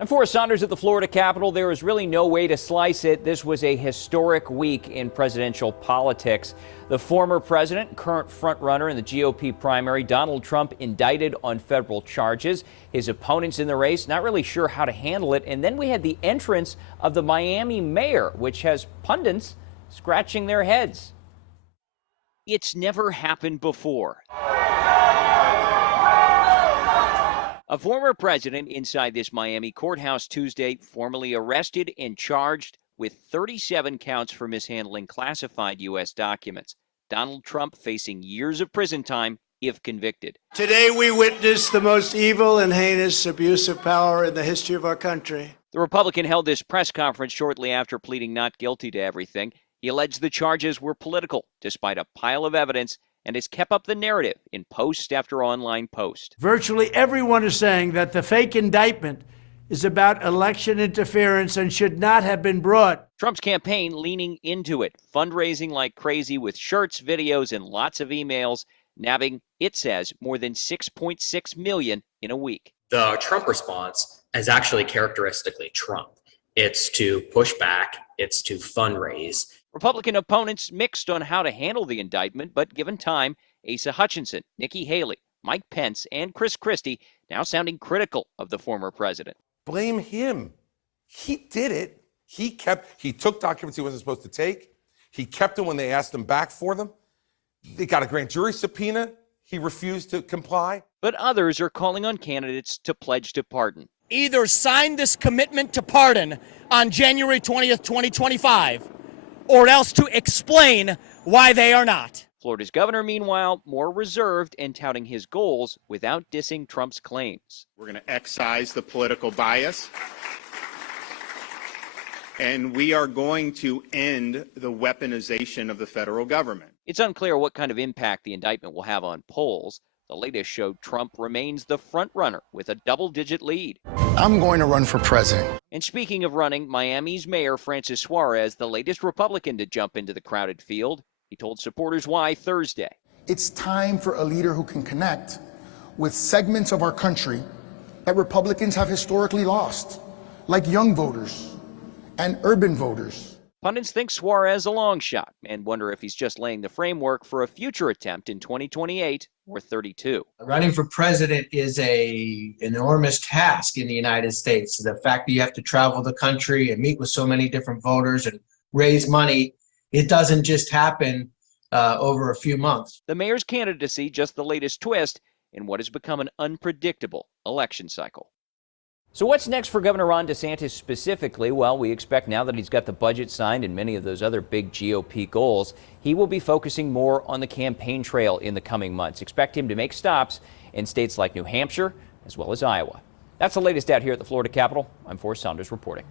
I'm Forrest Saunders at the Florida Capitol. There is really no way to slice it. This was a historic week in presidential politics. The former president, current frontrunner in the GOP primary, Donald Trump, indicted on federal charges. His opponents in the race not really sure how to handle it. And then we had the entrance of the Miami mayor, which has pundits scratching their heads. It's never happened before. A former president inside this Miami courthouse Tuesday formally arrested and charged with 37 counts for mishandling classified U.S. documents. Donald Trump facing years of prison time if convicted. Today we witness the most evil and heinous abuse of power in the history of our country. The Republican held this press conference shortly after pleading not guilty to everything. He alleged the charges were political, despite a pile of evidence, and has kept up the narrative in post after online post. Virtually everyone is saying that the fake indictment is about election interference and should not have been brought. Trump's campaign leaning into it, fundraising like crazy with shirts, videos, and lots of emails, nabbing, it says, more than $6.6 million in a week. The Trump response is actually characteristically Trump. It's to push back, it's to fundraise. Republican opponents mixed on how to handle the indictment, but given time, Asa Hutchinson, Nikki Haley, Mike Pence, and Chris Christie now sounding critical of the former president. Blame him. He did it. He took documents he wasn't supposed to take. He kept them when they asked him back for them. They got a grand jury subpoena. He refused to comply. But others are calling on candidates to pledge to pardon. Either sign this commitment to pardon on January 20th, 2025, or else to explain why they are not. Florida's governor, meanwhile, more reserved and touting his goals without dissing Trump's claims. We're going to excise the political bias, and we are going to end the weaponization of the federal government. It's unclear what kind of impact the indictment will have on polls. The latest showed Trump remains the front runner with a double-digit lead. I'm going to run for president. And speaking of running, Miami's Mayor Francis Suarez, the latest Republican to jump into the crowded field. He told supporters why Thursday. It's time for a leader who can connect with segments of our country that Republicans have historically lost, like young voters and urban voters. Pundits think Suarez a long shot and wonder if he's just laying the framework for a future attempt in 2028 or 32. Running for president is an enormous task in the United States. The fact that you have to travel the country and meet with so many different voters and raise money, it doesn't just happen over a few months. The mayor's candidacy just the latest twist in what has become an unpredictable election cycle. So what's next for Governor Ron DeSantis specifically? Well, we expect now that he's got the budget signed and many of those other big GOP goals, he will be focusing more on the campaign trail in the coming months. Expect him to make stops in states like New Hampshire as well as Iowa. That's the latest out here at the Florida Capitol. I'm Forrest Saunders reporting.